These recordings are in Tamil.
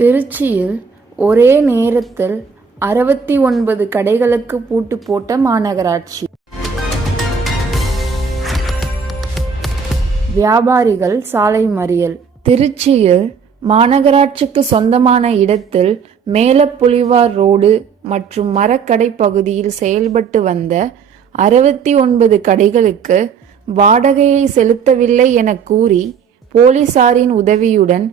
திருச்சியில் ஒரே நேரத்தில் 69 கடைகளுக்கு பூட்டு போட்ட மாநகராட்சி. வியாபாரிகள் சாலை மறியல். திருச்சியில் மாநகராட்சிக்கு சொந்தமான இடத்தில் மேலப்புலிவார் ரோடு மற்றும் மரக்கடை பகுதியில் செயல்பட்டு வந்த 69 கடைகளுக்கு வாடகையை செலுத்தவில்லை என கூறி போலீசாரின் உதவியுடன்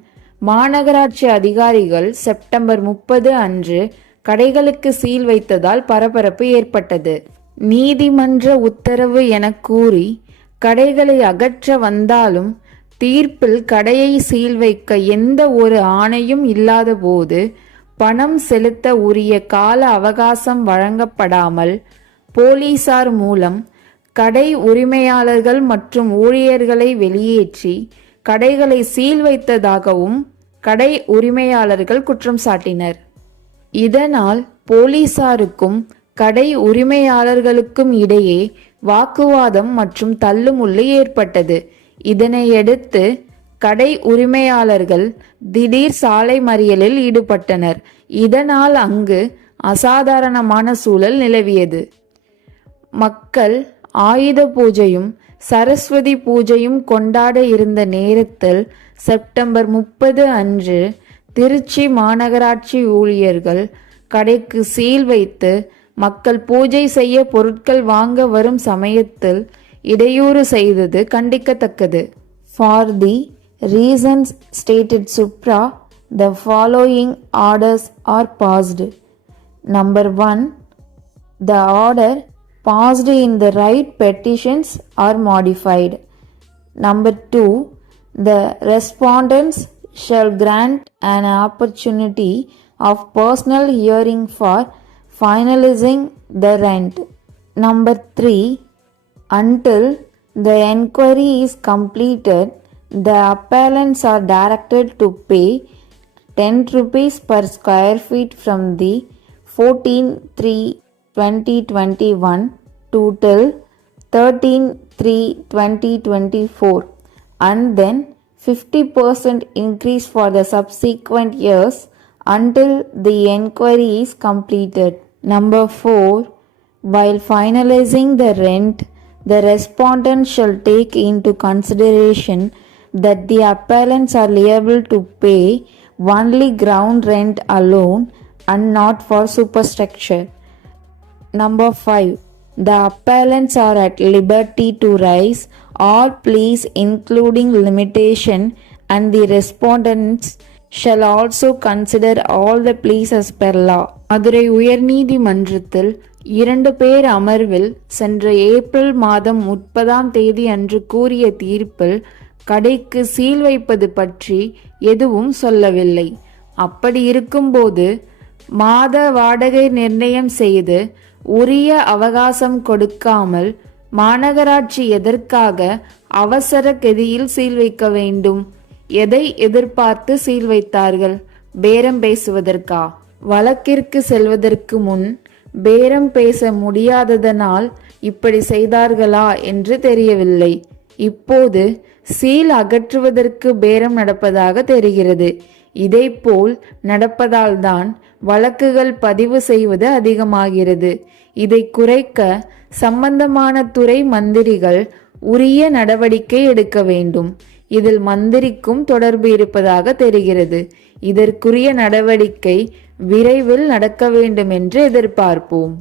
மாநகராட்சி அதிகாரிகள் செப்டம்பர் 30 அன்று கடைகளுக்கு சீல் வைத்ததால் பரபரப்பு ஏற்பட்டது. நீதிமன்ற உத்தரவு என கூறி கடைகளை அகற்ற வந்தாலும் தீர்ப்பில் கடையை சீல் வைக்க எந்த ஒரு ஆணையும் இல்லாத போது பணம் செலுத்த உரிய கால அவகாசம் வழங்கப்படாமல் போலீசார் மூலம் கடை உரிமையாளர்கள் மற்றும் ஊழியர்களை வெளியேற்றி கடைகளை சீல் வைத்ததாகவும் கடை உரிமையாளர்கள் குற்றம் சாட்டினர். இதனால் போலீசாருக்கும் கடை உரிமையாளர்களுக்கும் இடையே வாக்குவாதம் மற்றும் தள்ளுமுள்ளு ஏற்பட்டது. இதனையடுத்து கடை உரிமையாளர்கள் திடீர் சாலை மறியலில் ஈடுபட்டனர். இதனால் அங்கு அசாதாரணமான சூழல் நிலவியது. மக்கள் ஆயுத பூஜையும் சரஸ்வதி பூஜையும் கொண்டாட இருந்த நேரத்தில் செப்டம்பர் 30 அன்று திருச்சி மாநகராட்சி ஊழியர்கள் கடைக்கு சீல் வைத்து மக்கள் பூஜை செய்ய பொருட்கள் வாங்க வரும் சமயத்தில் இடையூறு செய்தது கண்டிக்கத்தக்கது. For the reasons stated supra, the following orders are passed. Number 1. The order passed in the right petitions are modified. Number 2. The respondents shall grant an opportunity of personal hearing for finalizing the rent. Number 3. Until the enquiry is completed, the appellants are directed to pay 10 rupees per square feet from the 14/3/2021 to till 13/3/2024 and then 50% increase for the subsequent years until the enquiry is completed. Number 4. While finalizing the rent, the respondent shall take into consideration that the appellants are liable to pay only ground rent alone and not for superstructure. Number 5. The appellants are at liberty to raise all pleas including limitation and the respondents shall also consider all the pleas as per law. Madurai உயர்நீதிமன்றத்தில் 2 பேர் அமர்வில் சென்ற ஏப்ரல் மாதம் 30 அன்று கூறிய தீர்ப்பில் கடைக்கு சீல் வைப்பது பற்றி எதுவும் சொல்லவில்லை. அப்படி இருக்கும்போது மாத வாடகை நிர்ணயம் செய்து உரிய அவகாசம் கொடுக்காமல் மாநகராட்சி எதற்காக அவசர கதியில் சீல் வைக்க வேண்டும்? எதை எதிர்பார்த்து சீல் வைத்தார்கள்? பேரம் பேசுவதற்கா? வழக்கிற்கு செல்வதற்கு முன் பேரம் பேச முடியாததனால் இப்படி செய்தார்களா என்று தெரியவில்லை. இப்போது சீல் அகற்றுவதற்கு பேரம் நடப்பதாக தெரிகிறது. இதைப்போல் நடப்பதால்தான் வழக்குகள் பதிவு செய்வது அதிகமாகிறது. இதை குறைக்க சம்பந்தமான துறை மந்திரிகள் உரிய நடவடிக்கை எடுக்க வேண்டும். இதில் மந்திரிக்கும் தொடர்பு இருப்பதாக தெரிகிறது. இதற்குரிய நடவடிக்கை விரைவில் நடக்க வேண்டும் என்று எதிர்பார்ப்போம்.